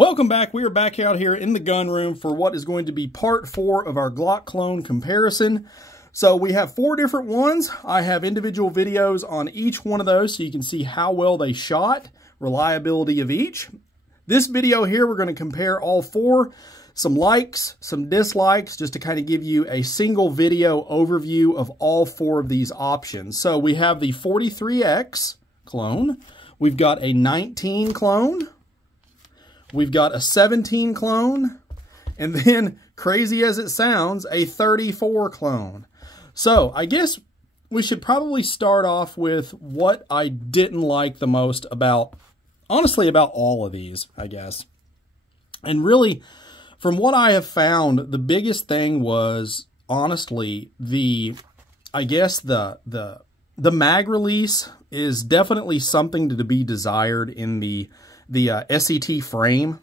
Welcome back. We are back out here in the gun room for what is going to be part 4 of our Glock clone comparison. So we have 4 different ones. I have individual videos on each one of those so you can see how well they shot, reliability of each. This video here, we're going to compare all 4, some likes, some dislikes, just to kind of give you a single video overview of all 4 of these options. So we have the 43X clone. We've got a 19 clone. We've got a 17 clone, and then, crazy as it sounds, a 34 clone. So I guess we should probably start off with what I didn't like the most about, honestly, about all of these, I guess. And really, from what I have found, the biggest thing was, honestly, I guess the mag release is definitely something to be desired in the SCT frame.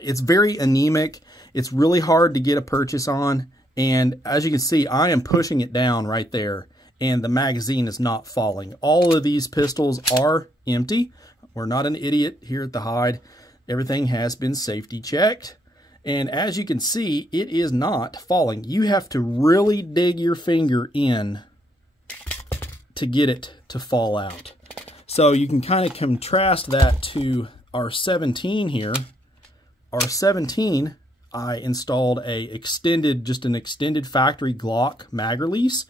It's very anemic. It's really hard to get a purchase on. And as you can see, I am pushing it down right there, and the magazine is not falling. All of these pistols are empty. We're not an idiot here at the Hide. Everything has been safety checked. And as you can see, it is not falling. You have to really dig your finger in to get it to fall out. So you can kind of contrast that to our 17 here. Our 17, I installed just an extended factory Glock mag release,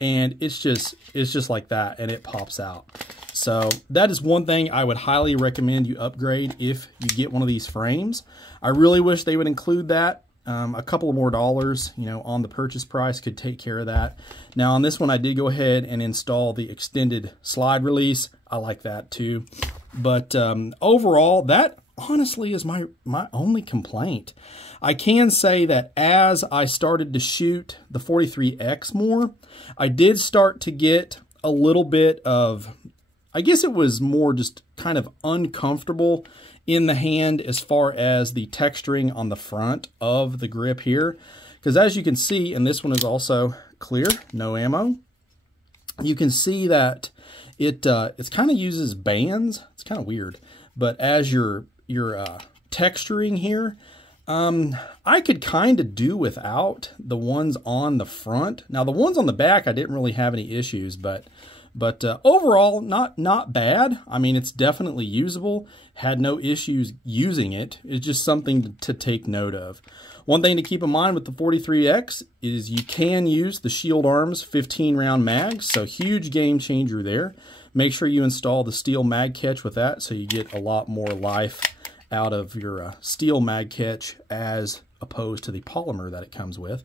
and it's just like that, and it pops out. So that is one thing I would highly recommend you upgrade if you get one of these frames. I really wish they would include that. A couple more dollars, on the purchase price could take care of that. Now on this one, I did go ahead and install the extended slide release. I like that too. But overall, that honestly is my only complaint. I can say that as I started to shoot the 43X more, I did start to get a little bit of, I guess it was more just kind of uncomfortable in the hand as far as the texturing on the front of the grip here. Because as you can see, and this one is also clear, no ammo, you can see that it kind of uses bands. It's kind of weird. But as you're texturing here, I could kind of do without the ones on the front. Now the ones on the back, I didn't really have any issues, but overall, not bad. I mean, it's definitely usable. Had no issues using it. It's just something to take note of. One thing to keep in mind with the 43X is you can use the Shield Arms 15-round mags, so huge game changer there. Make sure you install the steel mag catch with that so you get a lot more life out of your steel mag catch as opposed to the polymer that it comes with.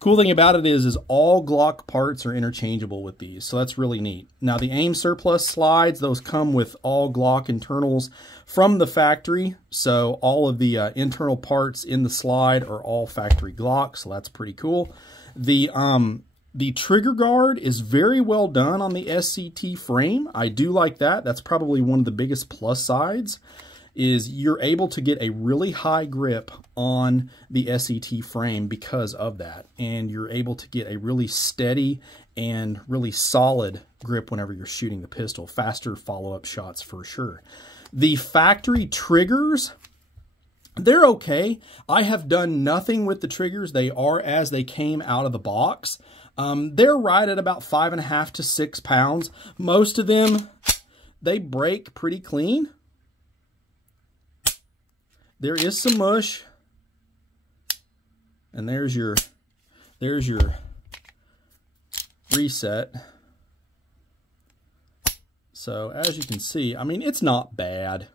Cool thing about it is all Glock parts are interchangeable with these, so that's really neat. Now the aim surplus slides, those come with all Glock internals from the factory, so all of the internal parts in the slide are all factory Glock, so that's pretty cool. The trigger guard is very well done on the SCT frame. I do like that. That's probably one of the biggest plus sides, is you're able to get a really high grip on the SCT frame because of that. And you're able to get a really steady and really solid grip whenever you're shooting the pistol. Faster follow-up shots for sure. The factory triggers, they're okay. I have done nothing with the triggers. They are as they came out of the box. They're right at about 5.5 to 6 pounds. Most of them, they break pretty clean. There is some mush, and there's your reset. So as you can see, I mean, it's not bad,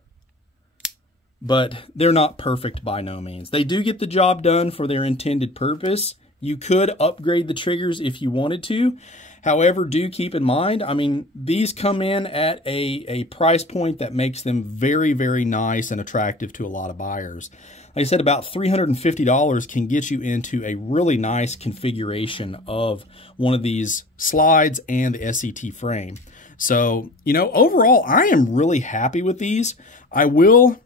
but they're not perfect by no means. They do get the job done for their intended purpose. You could upgrade the triggers if you wanted to. However, do keep in mind, I mean, these come in at a price point that makes them very, very nice and attractive to a lot of buyers. Like I said, about $350 can get you into a really nice configuration of one of these slides and the SCT frame. So, overall, I am really happy with these. I will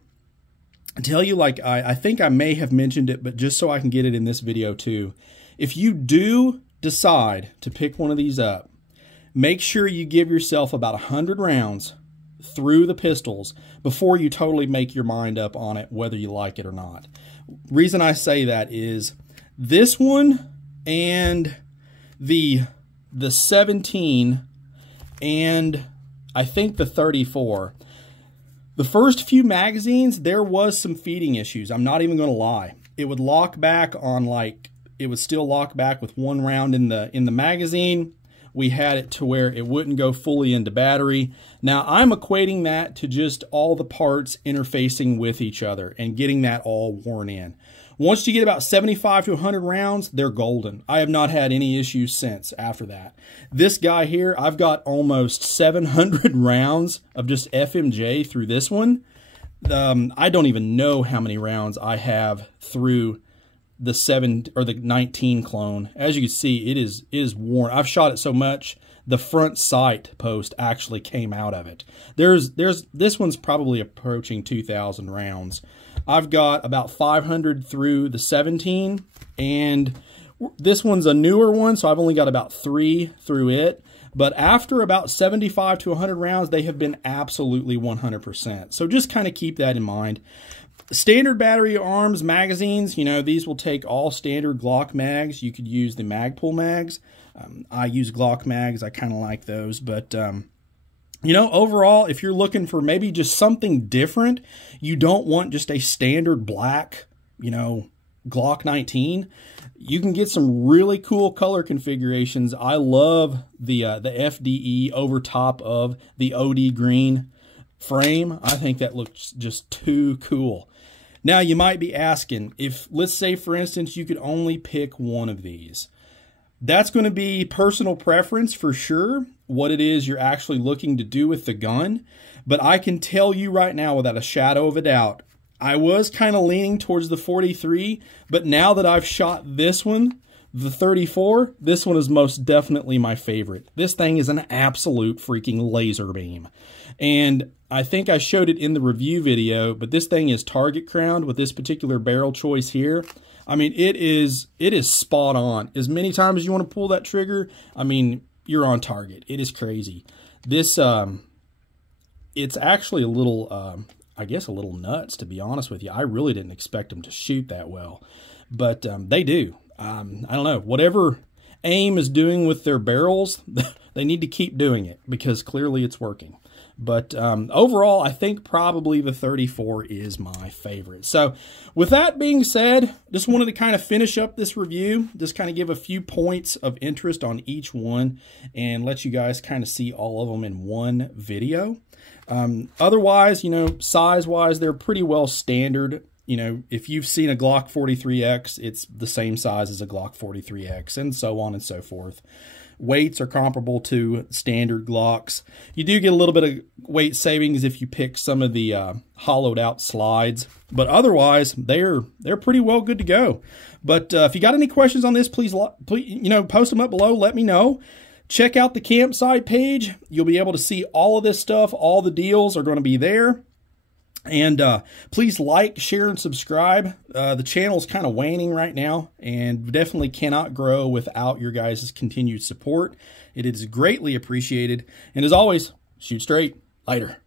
tell you, like, I think I may have mentioned it, but just so I can get it in this video too. If you do decide to pick one of these up, make sure you give yourself about 100 rounds through the pistols before you totally make your mind up on it, whether you like it or not. Reason I say that is this one and the 17 and I think the 34. The first few magazines, there was some feeding issues. I'm not even going to lie. It would lock back on it would still lock back with one round in the magazine. We had it to where it wouldn't go fully into battery. Now I'm equating that to just all the parts interfacing with each other and getting that all worn in. Once you get about 75 to 100 rounds, they're golden. I have not had any issues since after that. This guy here, I've got almost 700 rounds of just FMJ through this one. I don't even know how many rounds I have through the 19 clone. As you can see, it is worn. I've shot it so much, the front sight post actually came out of it. This one's probably approaching 2,000 rounds. I've got about 500 through the 17, and this one's a newer one, so I've only got about 3 through it. But after about 75 to 100 rounds, they have been absolutely 100%. So just kind of keep that in mind. Standard battery arms magazines, you know, these will take all standard Glock mags. You could use the Magpul mags. I use Glock mags. I kind of like those. But, you know, overall, if you're looking for maybe just something different, you don't want just a standard black, you know, Glock 19. You can get some really cool color configurations. I love the FDE over top of the OD green frame. I think that looks just too cool. Now, you might be asking, if, let's say, for instance, you could only pick one of these. That's going to be personal preference for sure, what it is you're actually looking to do with the gun. But I can tell you right now, without a shadow of a doubt, I was kind of leaning towards the 43, but now that I've shot this one, the 34, this one is most definitely my favorite. This thing is an absolute freaking laser beam. And I think I showed it in the review video, but this thing is target crowned with this particular barrel choice here. I mean, it is spot on. As many times as you want to pull that trigger, I mean, you're on target. It is crazy. This, it's actually a little, I guess a little nuts, to be honest with you. I really didn't expect them to shoot that well, but they do. I don't know, whatever AIM is doing with their barrels, they need to keep doing it because clearly it's working. But overall, I think probably the 34 is my favorite. So with that being said, just wanted to kind of finish up this review, just kind of give a few points of interest on each one and let you guys kind of see all of them in one video. Otherwise, you know, size-wise, they're pretty well standard. You know, if you've seen a Glock 43X, it's the same size as a Glock 43X, and so on and so forth. Weights are comparable to standard Glocks. You do get a little bit of weight savings if you pick some of the hollowed out slides, but otherwise they're pretty well good to go. But if you got any questions on this, please you know, post them up below. Let me know. Check out the campsite page. You'll be able to see all of this stuff. All the deals are going to be there. And please like, share, and subscribe. The channel is kind of waning right now and definitely cannot grow without your guys' continued support. It is greatly appreciated. And as always, shoot straight. Later.